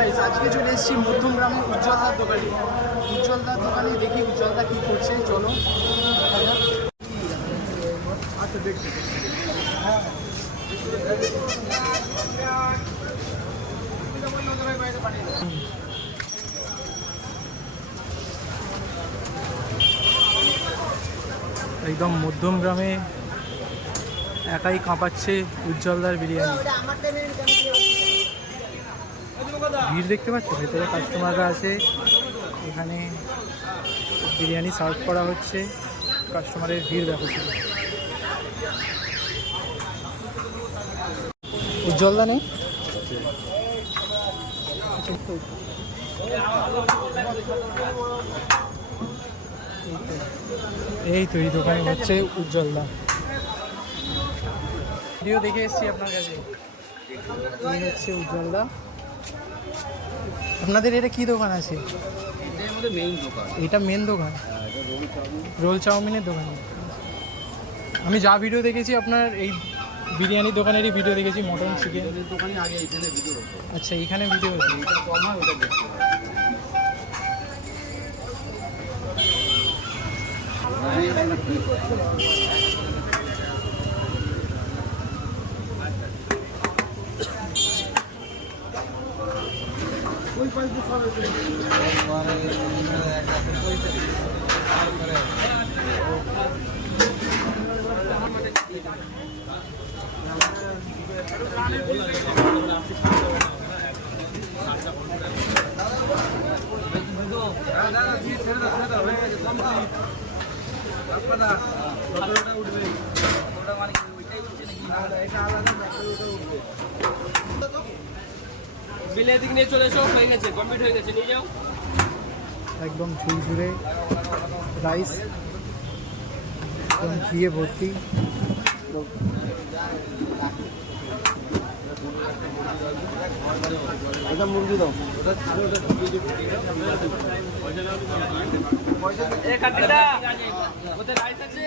Guys, আজকে চলে এসেছি মধ্যমগ্রামে উজ্জ্বলদার দোকানে। উজ্জ্বলদার দোকানে দেখি উজ্জ্বলদা কী করছে, চলো দেখা যাক। আচ্ছা দেখছি একদম মধ্যমগ্রামে একাই কাঁপাচ্ছে উজ্জ্বলদার বিরিয়ানি। ভিড় দেখতে পাচ্ছ, ভেতরে কাস্টমাররা আছে, এখানে বিরিয়ানি সার্ভ করা হচ্ছে, কাস্টমারের ভিড় দেখো। উজ্জ্বলদা নেই, এই তো এই দোকানে হচ্ছে উজ্জ্বলদা। ভিডিও দেখে এসেছি আপনার কাছে, এই হচ্ছে উজ্জ্বলদা। আপনাদের এটা কি দোকান আছে? এটা মেন দোকান, রোল চাউমিনের দোকান। আমি যা ভিডিও দেখেছি আপনার এই বিরিয়ানির দোকানেরই ভিডিও দেখেছি, মটন চিকেন দোকানে আগে এইখানে ভিডিও। আচ্ছা এইখানে ভিডিও হচ্ছে, এটা কম হয় ওটা বেশি হয়। বিলেদিক নিয়ে চলে এসো, হয়ে গেছে, কমপ্লিট হয়ে গেছে, নিয়ে যাও। একদম ঝুরঝুরে রাইস, একদম ঘিয়ে ভর্তি। ওটা মুরগি দাও, ওটা রাইস আছে।